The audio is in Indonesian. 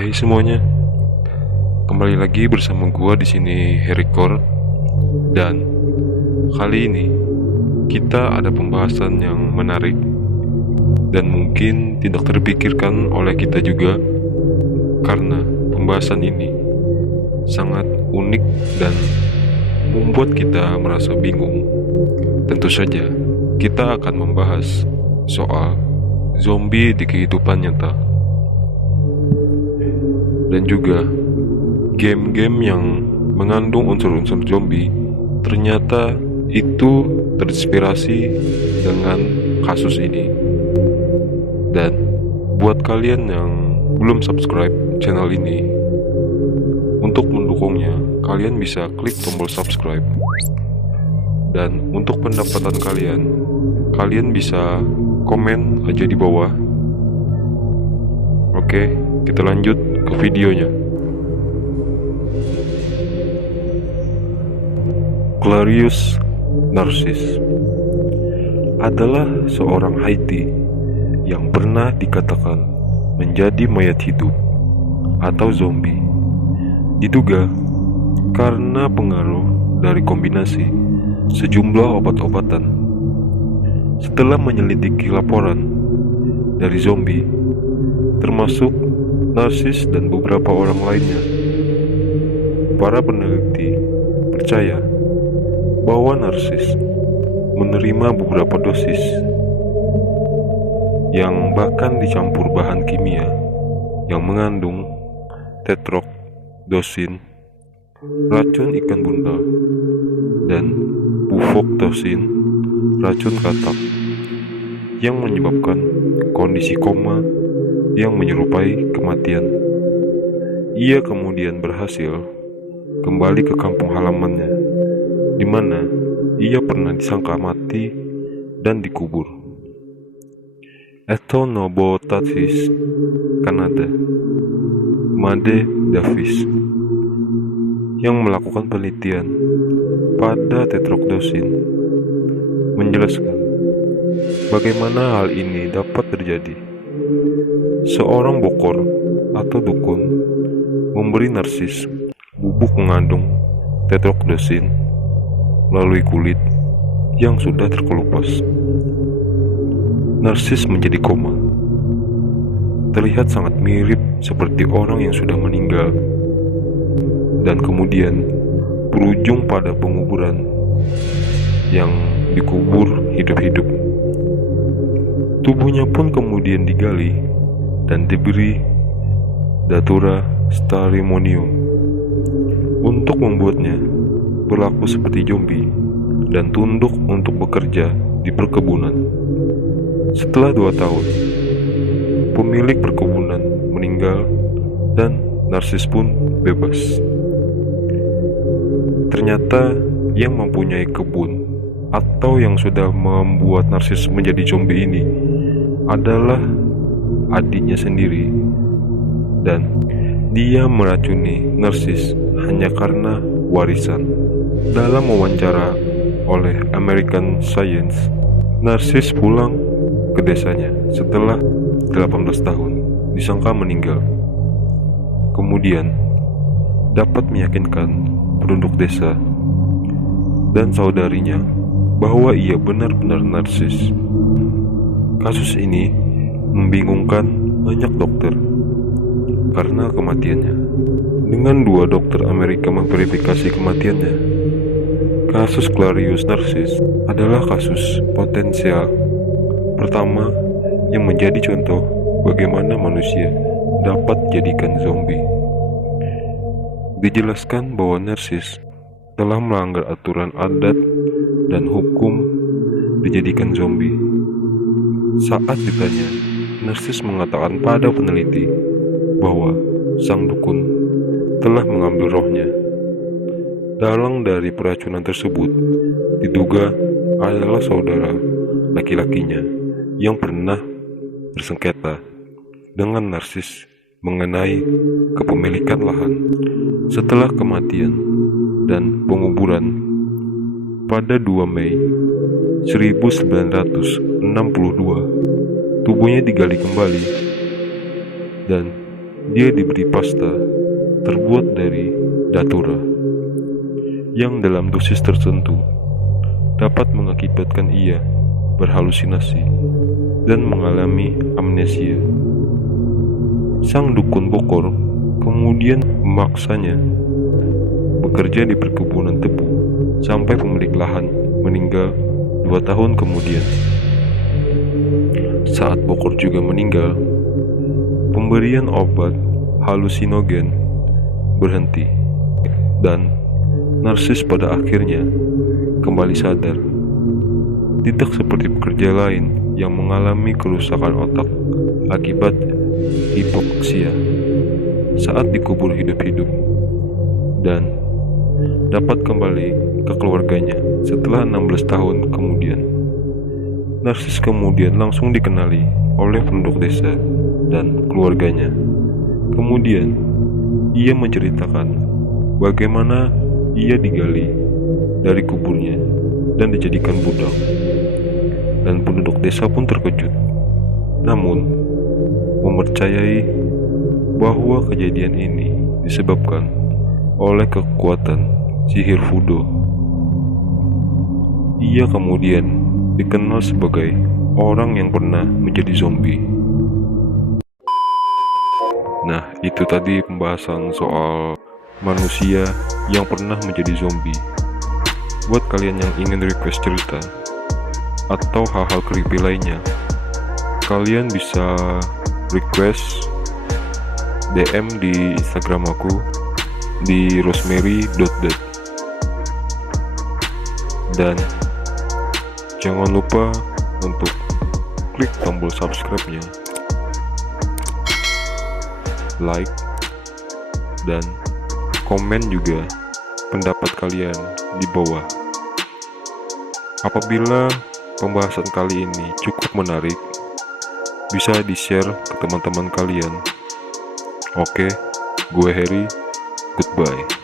Hai semuanya, kembali lagi bersama gua di sini Herikor, dan kali ini kita ada pembahasan yang menarik dan mungkin tidak terpikirkan oleh kita juga, karena pembahasan ini sangat unik dan membuat kita merasa bingung. Tentu saja kita akan membahas soal zombie di kehidupan nyata, dan juga game-game yang mengandung unsur-unsur zombie ternyata itu terinspirasi dengan kasus ini. Dan buat kalian yang belum subscribe channel ini, untuk mendukungnya kalian bisa klik tombol subscribe. Dan untuk pendapatan kalian bisa komen aja di bawah. Oke, kita lanjut ke videonya. Clarius Narcis adalah seorang Haiti yang pernah dikatakan menjadi mayat hidup atau zombie. Diduga karena pengaruh dari kombinasi sejumlah obat-obatan. Setelah menyelidiki laporan dari zombie, termasuk Narcis dan beberapa orang lainnya, para peneliti percaya bahwa Narcis menerima beberapa dosis yang bahkan dicampur bahan kimia yang mengandung tetrodotoxin, racun ikan buntal, dan bufoktoksin, racun katak, yang menyebabkan kondisi koma yang menyerupai kematian. Ia kemudian berhasil kembali ke kampung halamannya, di mana ia pernah disangka mati dan dikubur. Ethnobotatis Kanada, Made Davis, yang melakukan penelitian pada tetrodotoxin, menjelaskan bagaimana hal ini dapat terjadi. Seorang bokor atau dukun memberi Narcis bubuk mengandung tetrodotoxin melalui kulit yang sudah terkelupas. Narcis menjadi koma, terlihat sangat mirip seperti orang yang sudah meninggal, dan kemudian berujung pada penguburan yang dikubur hidup-hidup. Tubuhnya pun kemudian digali dan diberi datura strimonium untuk membuatnya berlaku seperti zombie dan tunduk untuk bekerja di perkebunan. Setelah 2 tahun, pemilik perkebunan meninggal dan Narcis pun bebas. Ternyata yang mempunyai kebun atau yang sudah membuat Narcis menjadi zombie ini adalah adiknya sendiri, dan dia meracuni Narcis hanya karena warisan. Dalam wawancara oleh American Science, Narcis pulang ke desanya setelah 18 tahun disangka meninggal. Kemudian dapat meyakinkan penduduk desa dan saudarinya bahwa ia benar-benar Narcis. Kasus ini membingungkan banyak dokter karena kematiannya. Dengan 2 dokter Amerika memverifikasi kematiannya, kasus Clarius Narcis adalah kasus potensial pertama yang menjadi contoh bagaimana manusia dapat dijadikan zombie. Dijelaskan bahwa Narcis telah melanggar aturan adat dan hukum dijadikan zombie. Saat ditanya, Narcis mengatakan pada peneliti bahwa sang dukun telah mengambil rohnya. Dalang dari peracunan tersebut diduga adalah saudara laki-lakinya yang pernah bersengketa dengan Narcis mengenai kepemilikan lahan. Setelah kematian dan penguburan pada 2 Mei 1962, tubuhnya digali kembali dan dia diberi pasta terbuat dari datura yang dalam dosis tertentu dapat mengakibatkan ia berhalusinasi dan mengalami amnesia. Sang dukun Bokor kemudian memaksanya bekerja di perkebunan tebu sampai pemilik lahan meninggal 2 tahun kemudian. Saat Bokor juga meninggal, pemberian obat halusinogen berhenti dan Narsis pada akhirnya kembali sadar. Tidak seperti pekerja lain yang mengalami kerusakan otak akibat hipoksia saat dikubur hidup-hidup dan dapat kembali ke keluarganya setelah 16 tahun kemudian. Narsis kemudian langsung dikenali oleh penduduk desa dan keluarganya. Kemudian ia menceritakan bagaimana ia digali dari kuburnya dan dijadikan budak, dan penduduk desa pun terkejut, namun mempercayai bahwa kejadian ini disebabkan oleh kekuatan sihir voodoo. Ia kemudian dikenal sebagai orang yang pernah menjadi zombie. Nah, itu tadi pembahasan soal manusia yang pernah menjadi zombie. Buat kalian yang ingin request cerita atau hal-hal creepy lainnya, kalian bisa request DM di Instagram aku di rosemary.date. Dan jangan lupa untuk klik tombol subscribe-nya, like, dan komen juga pendapat kalian di bawah. Apabila pembahasan kali ini cukup menarik, bisa di-share ke teman-teman kalian. Oke, gue Harry, goodbye.